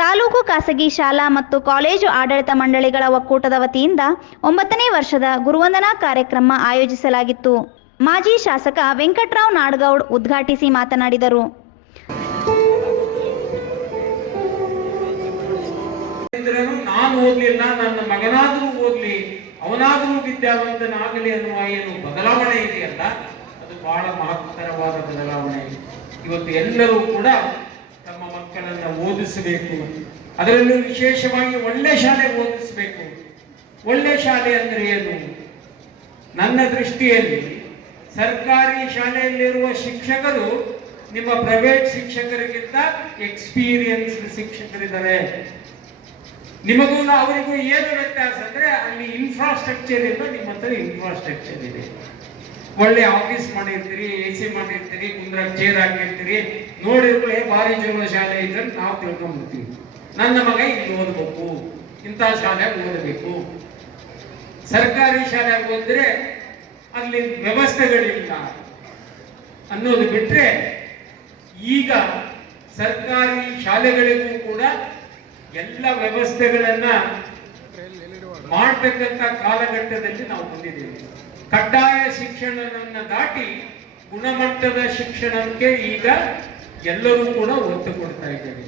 ತಾಲೂಕು ಖಾಸಗಿ ಶಾಲಾ ಮತ್ತು ಕಾಲೇಜು ಆಡಳಿತ ಮಂಡಳಿಗಳ ಒಕ್ಕೂಟದ ವತಿಯಿಂದ 9ನೇ ವರ್ಷದ ಗುರುವಂದನಾ ಕಾರ್ಯಕ್ರಮ ಆಯೋಜಿಸಲಾಗಿತ್ತು. ಮಾಜಿ ಶಾಸಕ ವೆಂಕಟರಾವ್ ನಾಡಗೌಡ್ ಉದ್ಘಾಟಿಸಿ ಮಾತನಾಡಿದರು. ನಾನು ಓದಲಿಲ್ಲ, ನನ್ನ ಮಗನಾದರೂ ಓದಲಿ, ಅವನಾದರೂ ವಿದ್ಯಾವಂತನಾಗಲಿ ಅನ್ನುವ ಏನು ಬದಲಾವಣೆ ಇದೆಯಲ್ಲ, ಅದು ಬಹಳ ಮಹತ್ತರವಾದ ಬದಲಾವಣೆ. ಇವತ್ತು ಎಲ್ಲರೂ ಕೂಡ ತಮ್ಮ ಮಕ್ಕಳನ್ನ ಓದಿಸಬೇಕು, ಅದರಲ್ಲೂ ವಿಶೇಷವಾಗಿ ಒಳ್ಳೆ ಶಾಲೆಗೆ ಓದಿಸಬೇಕು. ಒಳ್ಳೆ ಶಾಲೆ ಅಂದ್ರೆ ಏನು? ನನ್ನ ದೃಷ್ಟಿಯಲ್ಲಿ ಸರ್ಕಾರಿ ಶಾಲೆಯಲ್ಲಿರುವ ಶಿಕ್ಷಕರು ನಿಮ್ಮ ಪ್ರೈವೇಟ್ ಶಿಕ್ಷಕರಿಗಿಂತ ಎಕ್ಸ್ಪೀರಿಯನ್ಸ್ಡ್ ಶಿಕ್ಷಕರಿದ್ದಾರೆ. ನಿಮಗೂ ಅವರಿಗೂ ಏನು ವ್ಯತ್ಯಾಸ ಅಂದ್ರೆ ಅಲ್ಲಿ ಇನ್ಫ್ರಾಸ್ಟ್ರಕ್ಚರ್ ಇಲ್ಲ, ನಿಮ್ಮ ಹತ್ರ ಇನ್ಫ್ರಾಸ್ಟ್ರಕ್ಚರ್ ಇದೆ. ಒಳ್ಳೆ ಆಫೀಸ್ ಮಾಡಿರ್ತೀರಿ, AC ಮಾಡಿರ್ತೀರಿ, ಕುಂದ್ರಾಗ ಚೇರ್ ಹಾಕಿರ್ತೀರಿ, ನೋಡಿರ್ಕೊಳ್ಳೆ ಭಾರಿ ಚಲೋ ಶಾಲೆ ಇದ್ರೆ ನಾವು ತಿಳ್ಕೊಂಡ್ಬಿಡ್ತೀವಿ. ನನ್ನ ಮಗ ಇಲ್ಲಿ ಓದಬೇಕು, ಇಂಥ ಶಾಲೆ ಓದಬೇಕು. ಸರ್ಕಾರಿ ಶಾಲೆಗೆ ಹೋದ್ರೆ ಅಲ್ಲಿ ವ್ಯವಸ್ಥೆಗಳಿಲ್ಲ ಅನ್ನೋದು ಬಿಟ್ರೆ, ಈಗ ಸರ್ಕಾರಿ ಶಾಲೆಗಳಿಗೂ ಕೂಡ ಎಲ್ಲ ವ್ಯವಸ್ಥೆಗಳನ್ನ ಮಾಡಬೇಕಂತ ಕಾಲಘಟ್ಟದಲ್ಲಿ ನಾವು ಬಂದಿದ್ದೇವೆ. ಕಡ್ಡಾಯ ಶಿಕ್ಷಣವನ್ನ ದಾಟಿ ಗುಣಮಟ್ಟದ ಶಿಕ್ಷಣಕ್ಕೆ ಈಗ ಎಲ್ಲರೂ ಕೂಡ ಒತ್ತು ಕೊಡ್ತಾ ಇದ್ದೇವೆ.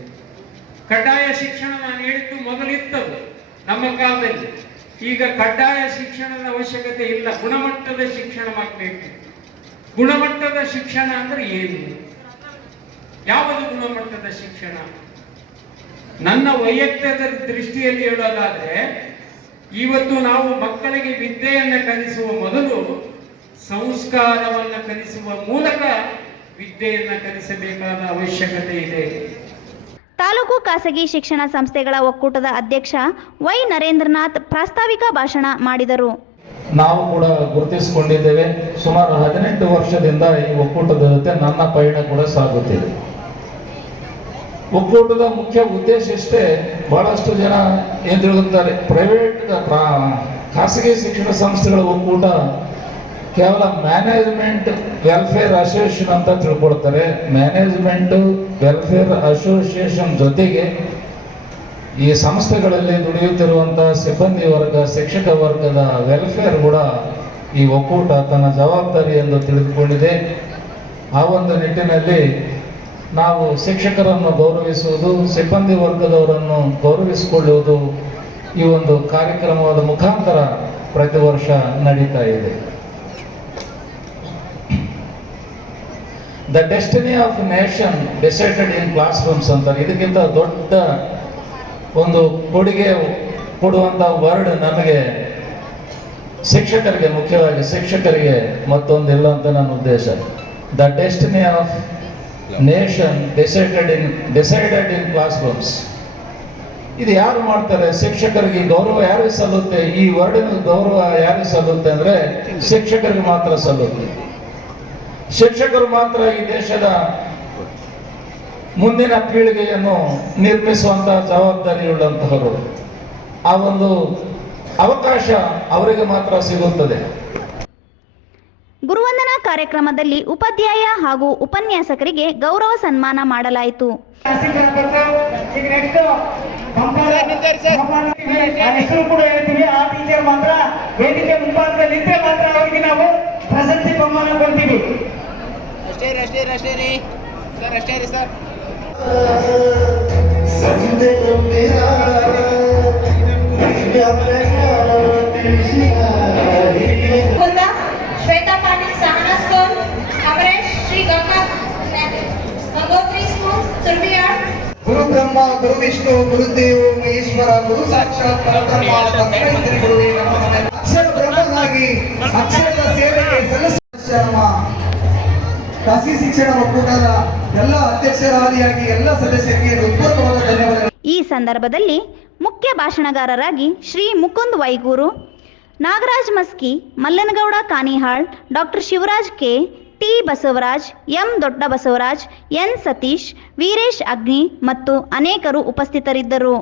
ಕಡ್ಡಾಯ ಶಿಕ್ಷಣ ನಾನು ಹೇಳಿದ್ದು ಮೊದಲಿತ್ತದು ನಮ್ಮ ಕಾಲದಲ್ಲಿ. ಈಗ ಕಡ್ಡಾಯ ಶಿಕ್ಷಣದ ಅವಶ್ಯಕತೆ ಇಲ್ಲ, ಗುಣಮಟ್ಟದ ಶಿಕ್ಷಣವಾಗಬೇಕು. ಗುಣಮಟ್ಟದ ಶಿಕ್ಷಣ ಅಂದ್ರೆ ಏನು? ಯಾವುದು ಗುಣಮಟ್ಟದ ಶಿಕ್ಷಣ? ನನ್ನ ವೈಯಕ್ತಿಕ ದೃಷ್ಟಿಯಲ್ಲಿ ಹೇಳೋದಾದ್ರೆ, ಇವತ್ತು ನಾವು ಮಕ್ಕಳಿಗೆ ವಿದ್ಯೆಯನ್ನು ಕಲಿಸುವ ಮೊದಲು ಸಂಸ್ಕಾರವನ್ನು ಕಲಿಸುವ ಮೂಲಕ ವಿದ್ಯೆಯನ್ನು ಕಲಿಸಬೇಕಾದ ಅವಶ್ಯಕತೆ ಇದೆ. ತಾಲೂಕು ಖಾಸಗಿ ಶಿಕ್ಷಣ ಸಂಸ್ಥೆಗಳ ಒಕ್ಕೂಟದ ಅಧ್ಯಕ್ಷ ವೈ ನರೇಂದ್ರನಾಥ್ ಪ್ರಾಸ್ತಾವಿಕ ಭಾಷಣ ಮಾಡಿದರು. ನಾವು ಕೂಡ ಗುರುತಿಸಿಕೊಂಡಿದ್ದೇವೆ. ಸುಮಾರು 18 ವರ್ಷದಿಂದ ಈ ಒಕ್ಕೂಟದ ಜೊತೆ ನನ್ನ ಪಯಣ ಕೂಡ ಸಾಗುತ್ತಿದೆ. ಒಕ್ಕೂಟದ ಮುಖ್ಯ ಉದ್ದೇಶ ಇಷ್ಟೇ. ಬಹಳಷ್ಟು ಜನ ಏನು ತಿಳ್ಕೊತಾರೆ, ಖಾಸಗಿ ಶಿಕ್ಷಣ ಸಂಸ್ಥೆಗಳ ಒಕ್ಕೂಟ ಕೇವಲ ಮ್ಯಾನೇಜ್ಮೆಂಟ್ ವೆಲ್ಫೇರ್ ಅಸೋಸಿಯೇಷನ್ ಅಂತ ತಿಳ್ಕೊಳ್ತಾರೆ. ಮ್ಯಾನೇಜ್ಮೆಂಟ್ ವೆಲ್ಫೇರ್ ಅಸೋಸಿಯೇಷನ್ ಜೊತೆಗೆ ಈ ಸಂಸ್ಥೆಗಳಲ್ಲಿ ದುಡಿಯುತ್ತಿರುವಂಥ ಸಿಬ್ಬಂದಿ ವರ್ಗ, ಶಿಕ್ಷಕ ವರ್ಗದ ವೆಲ್ಫೇರ್ ಕೂಡ ಈ ಒಕ್ಕೂಟ ತನ್ನ ಜವಾಬ್ದಾರಿ ಎಂದು ತಿಳಿದುಕೊಂಡಿದೆ. ಆ ಒಂದು ನಿಟ್ಟಿನಲ್ಲಿ ನಾವು ಶಿಕ್ಷಕರನ್ನು ಗೌರವಿಸುವುದು, ಸಿಬ್ಬಂದಿ ವರ್ಗದವರನ್ನು ಗೌರವಿಸಿಕೊಳ್ಳುವುದು ಈ ಒಂದು ಕಾರ್ಯಕ್ರಮದ ಮುಖಾಂತರ ಪ್ರತಿ ವರ್ಷ ನಡೀತಾ ಇದೆ. The destiny of nation decided in class rooms ಅಂತಾರೆ. ಇದಕ್ಕಿಂತ ದೊಡ್ಡ ಒಂದು ಕೊಡುಗೆ ಕೊಡುವಂಥ ವರ್ಡ್ ನಮಗೆ ಶಿಕ್ಷಕರಿಗೆ, ಮುಖ್ಯವಾಗಿ ಶಿಕ್ಷಕರಿಗೆ ಮತ್ತೊಂದಿಲ್ಲ ಅಂತ ನನ್ನ ಉದ್ದೇಶ. The destiny of nation decided in class rooms. ಇದು ಯಾರು ಮಾಡ್ತಾರೆ? ಶಿಕ್ಷಕರಿಗೆ ಗೌರವ ಯಾರಿಗೆ ಸಲ್ಲುತ್ತೆ? ಈ ವರ್ಡಿನ ಗೌರವ ಯಾರಿಗೆ ಸಲ್ಲುತ್ತೆ ಅಂದ್ರೆ ಶಿಕ್ಷಕರಿಗೆ ಮಾತ್ರ ಸಲ್ಲುತ್ತೆ. ಶಿಕ್ಷಕರು ಮಾತ್ರ ಈ ದೇಶದ ಮುಂದಿನ ಪೀಳಿಗೆಯನ್ನು ನಿರ್ಮಿಸುವಂತ ಜವಾಬ್ದಾರಿಯುಳ್ಳಂತಹವರು. ಆ ಒಂದು ಅವಕಾಶ ಅವರಿಗೆ ಮಾತ್ರ ಸಿಗುತ್ತದೆ. ಗುರುವಂದನಾ ಕಾರ್ಯಕ್ರಮದಲ್ಲಿ ಉಪಾಧ್ಯಾಯ ಹಾಗೂ ಉಪನ್ಯಾಸಕರಿಗೆ ಗೌರವ ಸನ್ಮಾನ ಮಾಡಲಾಯಿತು. ಹೆಸರು ಕೂಡ ಹೇಳ್ತೀವಿ. ಆ ಟೀಚರ್ ಮಾತ್ರ ವೇದಿಕೆ ಮುಂಭಾಗದಲ್ಲಿ ನಿಂತರೆ ಮಾತ್ರ ಅವರಿಗೆ ನಾವು ಪ್ರಶಸ್ತಿ ಬಹುಮಾನ ಕೊಡ್ತೀವಿ. ಅಷ್ಟೇ ರೀ sir. Shweta Patil Sahana school, Amaresh Shri Gangotri school Turbiyad. ಗುರು ಬ್ರಹ್ಮ ಗುರು ವಿಷ್ಣು ಗುರುದೇವ ಮಹೇಶ್ವರ ಗುರು ಸಾಕ್ಷಾತ್ ಪರಬ್ರಹ್ಮ ತಸ್ಮೈ ಶ್ರೀ ಗುರುವೇ ನಮಃ. ಅಕ್ಷರ ಬ್ರಹ್ಮನಾಗಿ ಅಕ್ಷರದ ಸೇವೆಗೆ ಸಲ್ಲಿಸುವ ಖಾಸಗಿ ಶಿಕ್ಷಣ ಒಕ್ಕೂಟದ ಎಲ್ಲ ಅಧ್ಯಕ್ಷರಾದಿಯಾಗಿ ಎಲ್ಲ ಸದಸ್ಯರಿಗೆ ಹೃತ್ಪೂರ್ವಕವಾದ ಧನ್ಯವಾದಗಳು. ಈ ಸಂದರ್ಭದಲ್ಲಿ ಮುಖ್ಯ ಭಾಷಣಗಾರರಾಗಿ Shri Mukund Vaigur, Nagaraj Maski, Mallanagouda Kanihal, doctor Shivaraj K, T Basavaraj, M Dodda Basavaraj, N Satish, Veeresh ಅಗ್ನಿ ಮತ್ತು ಅನೇಕರು ಉಪಸ್ಥಿತರಿದ್ದರು.